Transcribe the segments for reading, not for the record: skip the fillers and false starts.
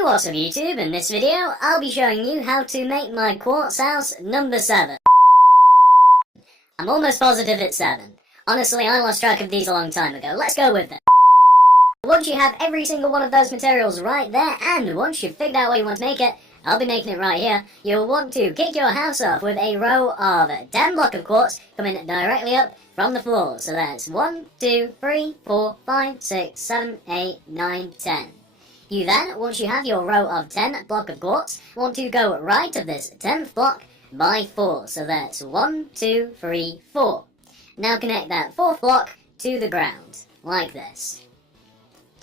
Hey, what's up YouTube? In this video, I'll be showing you how to make my quartz house number 7. I'm almost positive it's 7. Honestly, I lost track of these a long time ago. Let's go with it. Once you have every single one of those materials right there, and once you've figured out what you want to make it, I'll be making it right here, you'll want to kick your house off with a row of 10 block of quartz coming directly up from the floor. So that's 1, 2, 3, 4, 5, 6, 7, 8, 9, 10. You then, once you have your row of 10 block of quartz, want to go right of this 10th block by 4. So that's 1, 2, 3, 4. Now connect that 4th block to the ground, like this,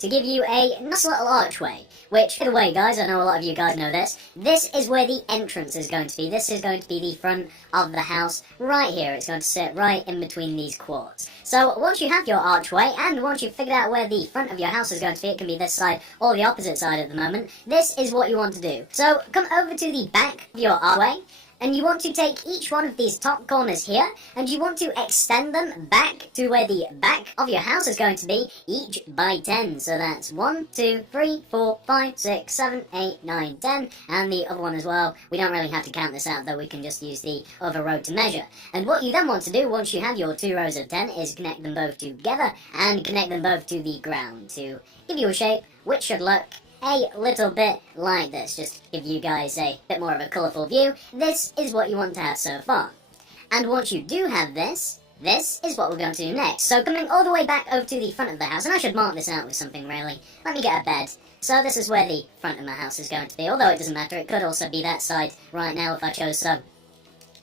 to give you a nice little archway, which, by the way guys, I know a lot of you guys know this, this is where the entrance is going to be. This is going to be the front of the house right here. It's going to sit right in between these quartz. So once you have your archway, and once you've figured out where the front of your house is going to be, it can be this side or the opposite side at the moment, this is what you want to do. So come over to the back of your archway, and you want to take each one of these top corners here, and you want to extend them back to where the back of your house is going to be, each by 10. So that's 1, 2, 3, 4, 5, 6, 7, 8, 9, 10, and the other one as well. We don't really have to count this out, though. We can just use the other row to measure. And what you then want to do, once you have your 2 rows of 10, is connect them both together, and connect them both to the ground to give you a shape, which should look a little bit like this, just to give you guys a bit more of a colourful view. This is what you want to have so far. And once you do have this, this is what we're going to do next. So coming all the way back over to the front of the house, and I should mark this out with something really. Let me get a bed. So this is where the front of my house is going to be, although it doesn't matter, it could also be that side right now if I chose so.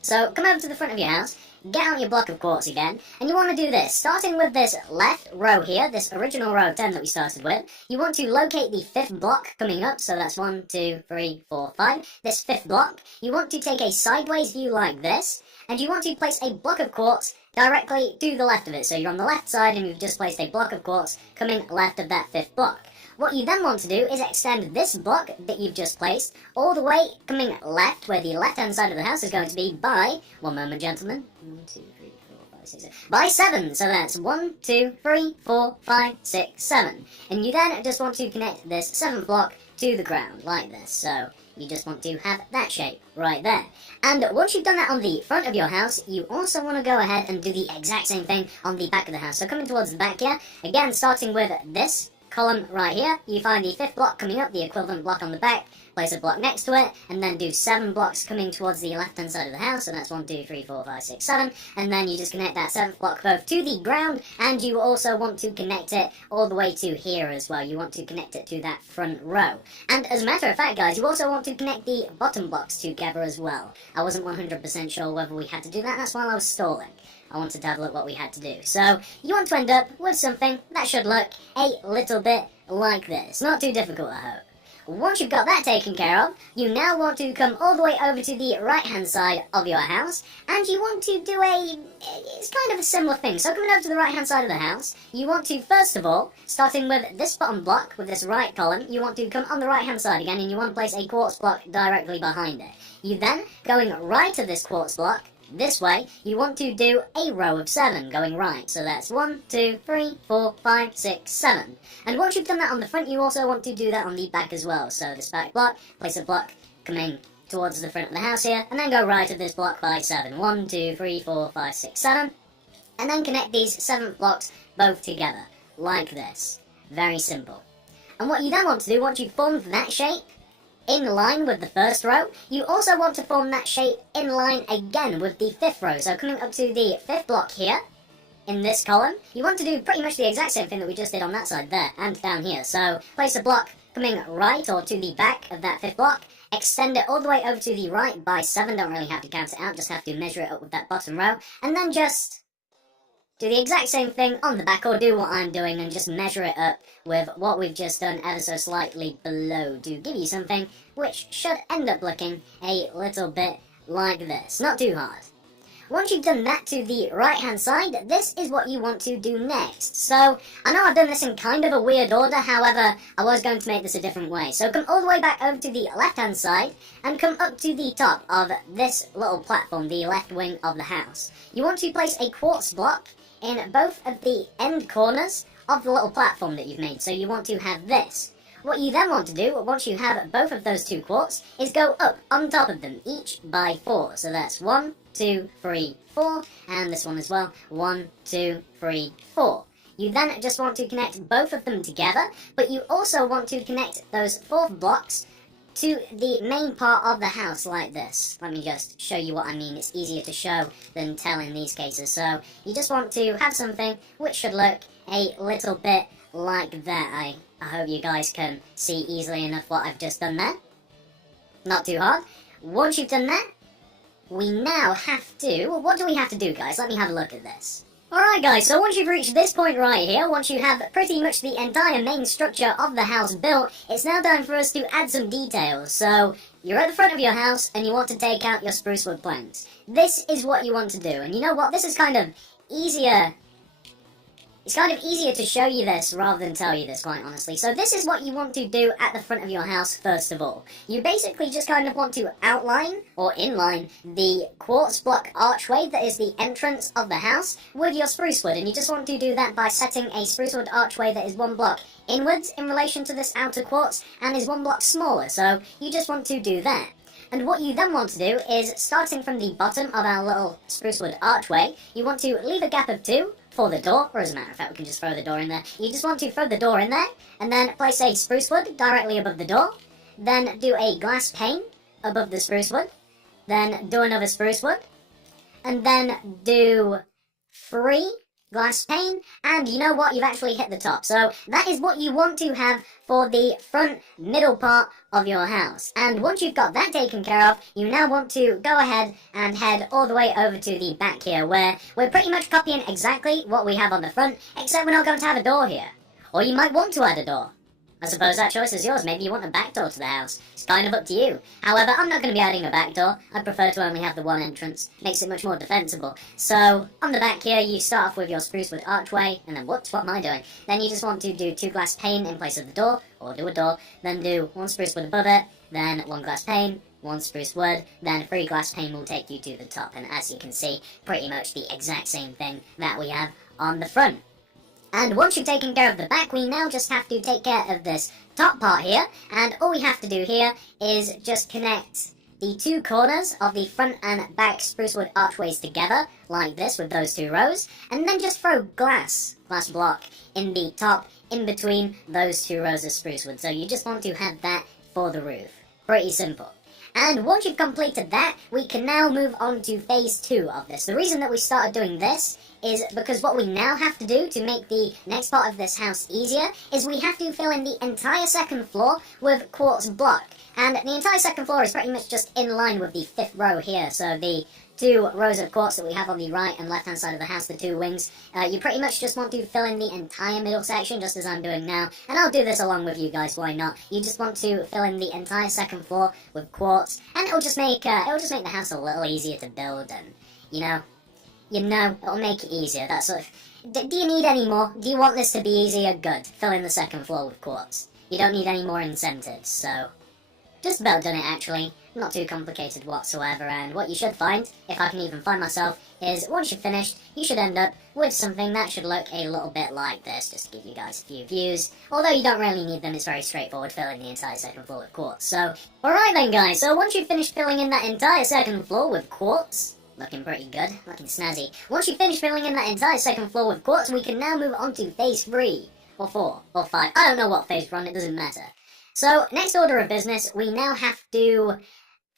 So come over to the front of your house, get out your block of quartz again, and you want to do this. Starting with this left row here, this original row of 10 that we started with, you want to locate the 5th block coming up, so that's 1, 2, 3, 4, 5. This 5th block, you want to take a sideways view like this, and you want to place a block of quartz directly to the left of it. So you're on the left side and you've just placed a block of quartz coming left of that 5th block. What you then want to do is extend this block that you've just placed all the way coming left, where the left-hand side of the house is going to be, by, one moment gentlemen, 1, 2, 3, 4, 5, 6, 7, by 7. So that's 1, 2, 3, 4, 5, 6, 7. And you then just want to connect this 7th block to the ground, like this. So you just want to have that shape right there. And once you've done that on the front of your house, you also want to go ahead and do the exact same thing on the back of the house. So coming towards the back here, again starting with this column right here, you find the 5th block coming up, the equivalent block on the back, place a block next to it, and then do 7 blocks coming towards the left-hand side of the house, so that's 1, 2, 3, 4, 5, 6, 7, and then you just connect that 7th block both to the ground, and you also want to connect it all the way to here as well. You want to connect it to that front row. And as a matter of fact, guys, you also want to connect the bottom blocks together as well. I wasn't 100% sure whether we had to do that, that's while I was stalling. I wanted to have a look what we had to do. So you want to end up with something that should look a little bit like this. Not too difficult, I hope. Once you've got that taken care of, you now want to come all the way over to the right-hand side of your house, and you want to do it's kind of a similar thing. So coming over to the right-hand side of the house, you want to, first of all, starting with this bottom block, with this right column, you want to come on the right-hand side again, and you want to place a quartz block directly behind it. You then, going right to this quartz block, this way, you want to do a row of 7 going right. So that's 1, 2, 3, 4, 5, 6, 7. And once you've done that on the front, you also want to do that on the back as well. So this back block, place a block coming towards the front of the house here, and then go right of this block by 7. 1, 2, 3, 4, 5, 6, 7. And then connect these 7 blocks both together, like this. Very simple. And what you then want to do, once you've formed that shape, in line with the first row, you also want to form that shape in line again with the 5th row. So coming up to the 5th block here, in this column, you want to do pretty much the exact same thing that we just did on that side there, and down here. So place a block coming right or to the back of that 5th block, extend it all the way over to the right by 7, don't really have to count it out, just have to measure it up with that bottom row, and then just do the exact same thing on the back, or do what I'm doing and just measure it up with what we've just done ever so slightly below to give you something which should end up looking a little bit like this. Not too hard. Once you've done that to the right hand side, this is what you want to do next. So, I know I've done this in kind of a weird order, however, I was going to make this a different way. So come all the way back over to the left hand side, and come up to the top of this little platform, the left wing of the house. You want to place a quartz block in both of the end corners of the little platform that you've made. So you want to have this. what you then want to do, once you have both of those 2 quartz, is go up on top of them, each by 4. So that's 1, 2, 3, 4, and this one as well, 1, 2, 3, 4. You then just want to connect both of them together, but you also want to connect those 4 blocks to the main part of the house like this. Let me just show you what I mean. It's easier to show than tell in these cases. So you just want to have something which should look a little bit like that. I hope you guys can see easily enough what I've just done there. Not too hard. Once you've done that, we now have to... Well, what do we have to do, guys? Let me have a look at this. Alright guys, so once you've reached this point right here, once you have pretty much the entire main structure of the house built, it's now time for us to add some details. So, you're at the front of your house and you want to take out your spruce wood planks. This is what you want to do, and you know what, this is kind of easier... It's kind of easier to show you this rather than tell you this, quite honestly. So this is what you want to do at the front of your house first of all. You basically just kind of want to outline, or inline, the quartz block archway that is the entrance of the house with your spruce wood. And you just want to do that by setting a spruce wood archway that is 1 block inwards in relation to this outer quartz and is 1 block smaller. So you just want to do that. And what you then want to do is, starting from the bottom of our little spruce wood archway, you want to leave a gap of 2 for the door, or as a matter of fact, we can just throw the door in there. You just want to throw the door in there, and then place a spruce wood directly above the door, then do a glass pane above the spruce wood, then do another spruce wood, and then do 3 glass pane, and you know what, you've actually hit the top. So that is what you want to have for the front middle part of your house. And once you've got that taken care of, you now want to go ahead and head all the way over to the back here, where we're pretty much copying exactly what we have on the front, except we're not going to have a door here. Or you might want to add a door. I suppose that choice is yours. Maybe you want a back door to the house. It's kind of up to you. However, I'm not going to be adding a back door. I prefer to only have the 1 entrance. Makes it much more defensible. So, on the back here, you start off with your spruce wood archway, and then, whoops, what am I doing? Then you just want to do 2 glass pane in place of the door, or do a door, then do 1 spruce wood above it, then 1 glass pane, 1 spruce wood, then 3 glass pane will take you to the top, and as you can see, pretty much the exact same thing that we have on the front. And once you've taken care of the back, we now just have to take care of this top part here. And all we have to do here is just connect the 2 corners of the front and back spruce wood archways together, like this, with those 2 rows. And then just throw glass block in the top, in between those 2 rows of spruce wood. So you just want to have that for the roof. Pretty simple. And once you've completed that, we can now move on to phase 2 of this. The reason that we started doing this is because what we now have to do to make the next part of this house easier is we have to fill in the entire 2nd floor with quartz block. And the entire 2nd floor is pretty much just in line with the 5th row here. So the 2 rows of quartz that we have on the right and left hand side of the house, the 2 wings, you pretty much just want to fill in the entire middle section, just as I'm doing now. And I'll do this along with you guys, why not? You just want to fill in the entire 2nd floor with quartz, and it'll just make the house a little easier to build, and it'll make it easier. That's sort of, do you need any more? Do you want this to be easier? Good. Fill in the 2nd floor with quartz. You don't need any more incentives, so just about done it actually. Not too complicated whatsoever, and what you should find, if I can even find myself, is once you're finished, you should end up with something that should look a little bit like this, just to give you guys a few views. Although you don't really need them, it's very straightforward, filling the entire 2nd floor with quartz. So, alright then guys, so once you've finished filling in that entire 2nd floor with quartz, looking pretty good, looking snazzy. Once you've finished filling in that entire 2nd floor with quartz, we can now move on to phase 3, or 4, or 5, I don't know what phase we're on, it doesn't matter. So, next order of business, we now have to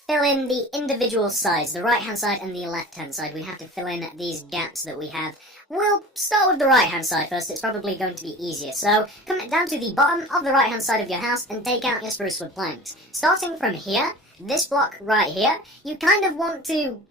fill in the individual sides, the right-hand side and the left-hand side. We have to fill in these gaps that we have. We'll start with the right-hand side first, it's probably going to be easier. So, come down to the bottom of the right-hand side of your house and take out your spruce wood planks. Starting from here, this block right here, you kind of want to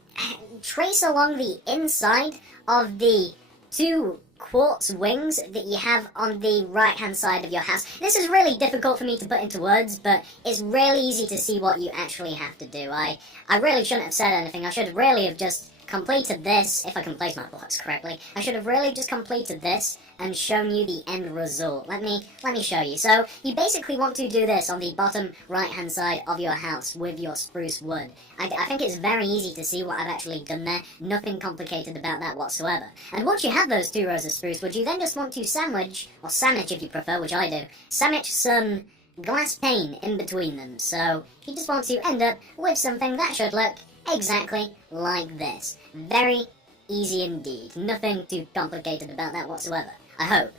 trace along the inside of the 2 quartz wings that you have on the right hand side of your house. This is really difficult for me to put into words, but it's really easy to see what you actually have to do. I really shouldn't have said anything. I should really have just completed this, if I can place my blocks correctly. I should have really just completed this and shown you the end result. Let me show you. So, you basically want to do this on the bottom right-hand side of your house with your spruce wood. I think it's very easy to see what I've actually done there. Nothing complicated about that whatsoever. And once you have those 2 rows of spruce wood, you then just want to sandwich, or sandwich if you prefer, which I do, sandwich some glass pane in between them. So you just want to end up with something that should look exactly like this. Very easy indeed. Nothing too complicated about that whatsoever. I hope.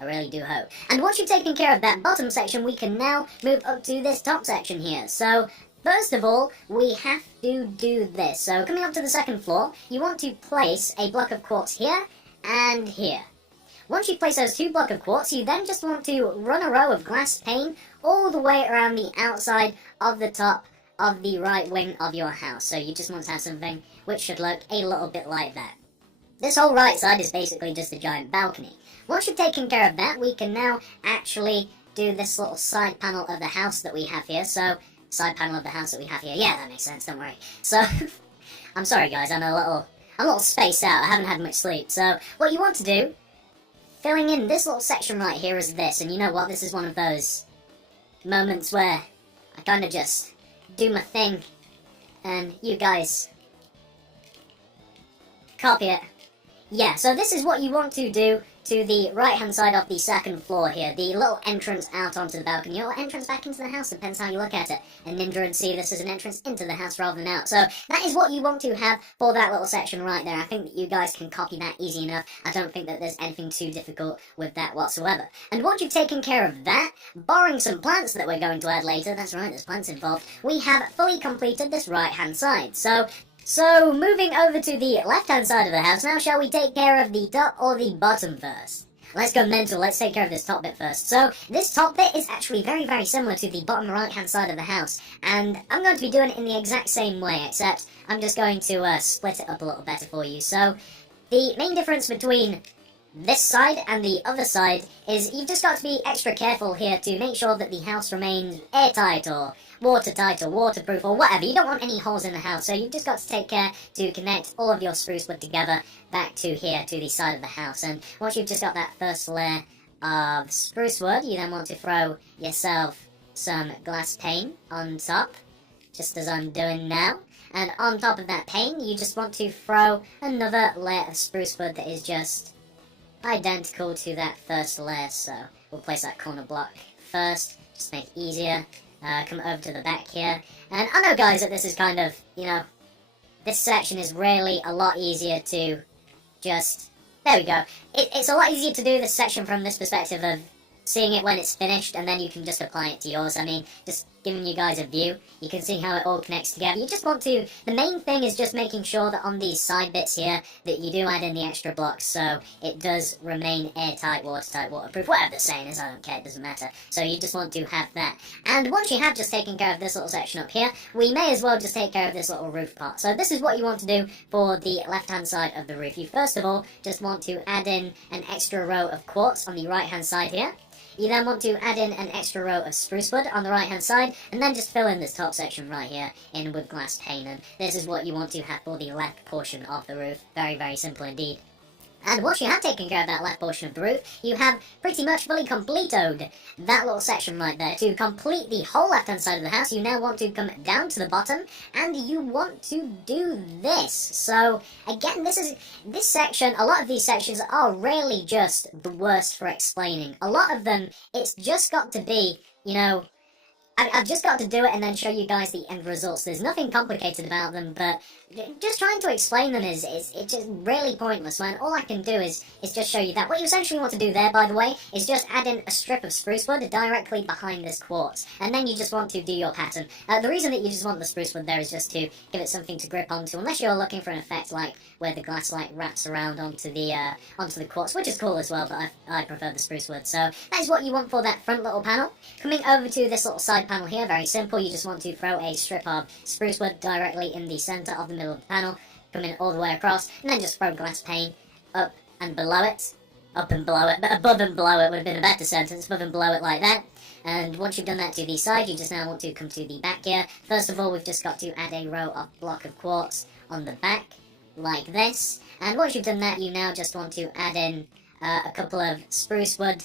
I really do hope. And once you've taken care of that bottom section, we can now move up to this top section here. So first of all, we have to do this. So coming up to the second floor, you want to place a block of quartz here and here. Once you place those 2 blocks of quartz, you then just want to run a row of glass pane all the way around the outside of the top of the right wing of your house. So you just want to have something which should look a little bit like that. This whole right side is basically just a giant balcony. Once you've taken care of that, we can now actually do this little side panel of the house that we have here. So, side panel of the house that we have here. Yeah, that makes sense, don't worry. So, I'm sorry guys, I'm a little spaced out. I haven't had much sleep. So, what you want to do, filling in this little section right here is this. And you know what, this is one of those moments where I kind of just do my thing and you guys copy it. Yeah, so this is what you want to do to the right-hand side of the second floor here. The little entrance out onto the balcony, or entrance back into the house, depends how you look at it. And Ninja would see this as an entrance into the house rather than out. So that is what you want to have for that little section right there. I think that you guys can copy that easy enough. I don't think that there's anything too difficult with that whatsoever. And once you've taken care of that, barring some plants that we're going to add later, that's right, there's plants involved, we have fully completed this right-hand side. So, moving over to the left-hand side of the house, now shall we take care of the top or the bottom first? Let's go mental, let's take care of this top bit first. So, this top bit is actually very, very similar to the bottom right-hand side of the house. And I'm going to be doing it in the exact same way, except I'm just going to split it up a little better for you. So, the main difference between this side and the other side is you've just got to be extra careful here to make sure that the house remains airtight or watertight or waterproof or whatever. You don't want any holes in the house, so you've just got to take care to connect all of your spruce wood together back to here, to the side of the house. And once you've just got that first layer of spruce wood, you then want to throw yourself some glass pane on top, just as I'm doing now. And on top of that pane, you just want to throw another layer of spruce wood that is just identical to that first layer. So we'll place that corner block first, just to make it easier. Come over to the back here. And I know, guys, that this is kind of, this section is really a lot easier to just... There we go. It's a lot easier to do this section from this perspective of seeing it when it's finished, and then you can just apply it to yours. I mean, just giving you guys a view. You can see how it all connects together. You just want to... The main thing is just making sure that on these side bits here, that you do add in the extra blocks, so it does remain airtight, watertight, waterproof, whatever the saying is, I don't care, it doesn't matter. So you just want to have that. And once you have just taken care of this little section up here, we may as well just take care of this little roof part. So this is what you want to do for the left-hand side of the roof. You first of all just want to add in an extra row of quartz on the right-hand side here. You then want to add in an extra row of spruce wood on the right hand side, and then just fill in this top section right here in with glass pane. And this is what you want to have for the left portion of the roof. Very, very simple indeed. And once you have taken care of that left portion of the roof, you have pretty much fully completed that little section right there. To complete the whole left-hand side of the house, you now want to come down to the bottom, and you want to do this. So, again, this section, a lot of these sections are really just the worst for explaining. A lot of them, it's just got to be, I've just got to do it and then show you guys the end results. There's nothing complicated about them, but just trying to explain them is just really pointless, man. All I can do is just show you that. What you essentially want to do there, by the way, is just add in a strip of spruce wood directly behind this quartz. And then you just want to do your pattern. The reason that you just want the spruce wood there is just to give it something to grip onto, unless you're looking for an effect like where the glass wraps around onto the quartz, which is cool as well, but I prefer the spruce wood. So that is what you want for that front little panel. Coming over to this little side panel here, very simple. You just want to throw a strip of spruce wood directly in the center of the middle of the panel, coming all the way across, and then just throw glass pane up and below it. Up and below it, but above and below it would have been a better sentence. Above and below it like that. And once you've done that to the side, you just now want to come to the back here. First of all, we've just got to add a row of block of quartz on the back, like this. And once you've done that, you now just want to add in a couple of spruce wood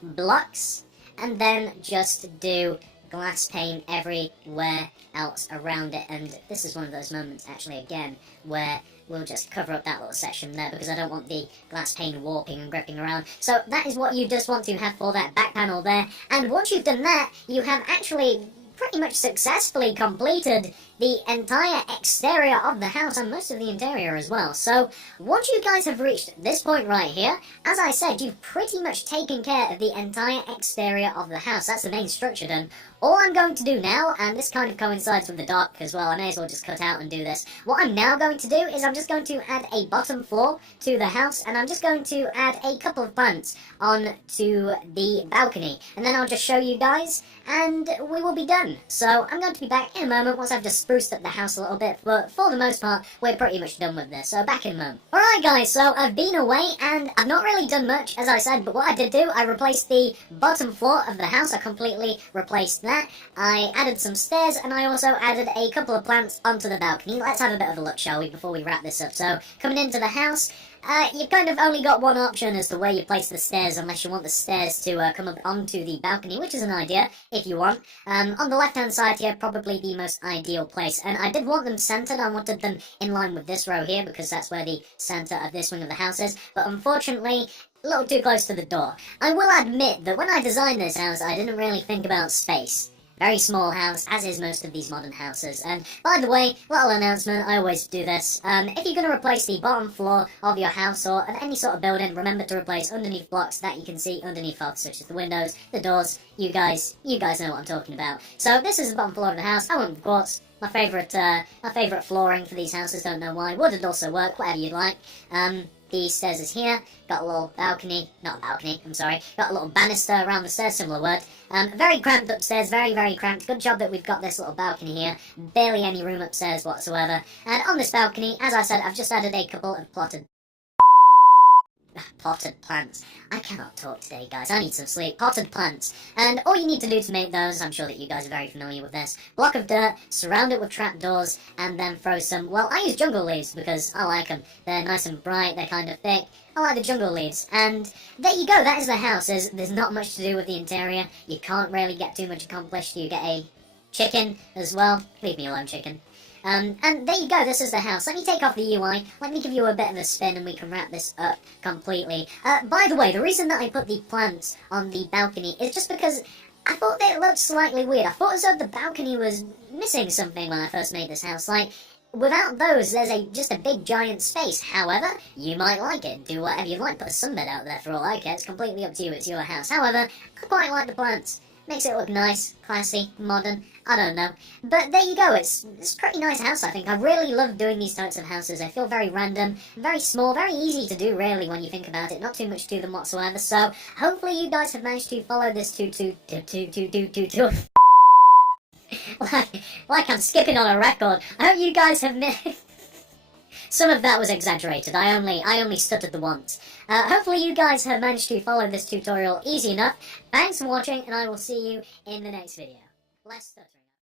blocks, and then just do glass pane everywhere else around it. And this is one of those moments, actually, again, where we'll just cover up that little section there because I don't want the glass pane warping and gripping around. So that is what you just want to have for that back panel there. And once you've done that, you have actually pretty much successfully completed the entire exterior of the house and most of the interior as well. So once you guys have reached this point right here, as I said, you've pretty much taken care of the entire exterior of the house. That's the main structure done. All I'm going to do now, and this kind of coincides with the dark as well, I may as well just cut out and do this. What I'm now going to do is I'm just going to add a bottom floor to the house, and I'm just going to add a couple of plants onto the balcony. And then I'll just show you guys, and we will be done. So I'm going to be back in a moment once I've just spruced up the house a little bit, but for the most part, we're pretty much done with this. So back in a moment. Alright guys, so I've been away, and I've not really done much, as I said, but what I did do, I replaced the bottom floor of the house. I completely replaced that. I added some stairs, and I also added a couple of plants onto the balcony. Let's have a bit of a look, shall we, before we wrap this up. So, coming into the house, you've kind of only got one option as to where you place the stairs, unless you want the stairs to come up onto the balcony, which is an idea, if you want. On the left-hand side here, probably the most ideal place. And I did want them centered. I wanted them in line with this row here, because that's where the center of this wing of the house is. But unfortunately, a little too close to the door. I will admit that when I designed this house, I didn't really think about space. Very small house, as is most of these modern houses. And by the way, little announcement, I always do this. If you're going to replace the bottom floor of your house or of any sort of building, remember to replace underneath blocks that you can see underneath of, such as the windows, the doors. You guys know what I'm talking about. So this is the bottom floor of the house. I went with quartz. My favourite flooring for these houses, don't know why. Wood would also work, whatever you'd like. The stairs is here, got a little balcony, not a balcony, I'm sorry, got a little banister around the stairs, similar word. Very cramped upstairs, very, very cramped. Good job that we've got this little balcony here, barely any room upstairs whatsoever. And on this balcony, as I said, I've just added a couple of potted plants. I cannot talk today, guys. I need some sleep. Potted plants. And all you need to do to make those, I'm sure that you guys are very familiar with this, block of dirt, surround it with trapdoors, and then throw some, well, I use jungle leaves because I like them. They're nice and bright, they're kind of thick. I like the jungle leaves. And there you go, that is the house. There's not much to do with the interior. You can't really get too much accomplished. You get a chicken as well. Leave me alone, chicken. And there you go, this is the house. Let me take off the UI, let me give you a bit of a spin and we can wrap this up completely. By the way, the reason that I put the plants on the balcony is just because I thought that it looked slightly weird. I thought as though the balcony was missing something when I first made this house. Like, without those, there's just a big giant space. However, you might like it. Do whatever you like. Put a sunbed out there for all I care. It's completely up to you. It's your house. However, I quite like the plants. Makes it look nice, classy, modern, I don't know. But there you go, it's a pretty nice house, I think. I really love doing these types of houses. They feel very random, very small, very easy to do, really, when you think about it. Not too much to them whatsoever. So, hopefully you guys have managed to follow this like I'm skipping on a record. I hope you guys have Some of that was exaggerated. I only stuttered the once. Hopefully you guys have managed to follow this tutorial easy enough. Thanks for watching, and I will see you in the next video. Less stuttering.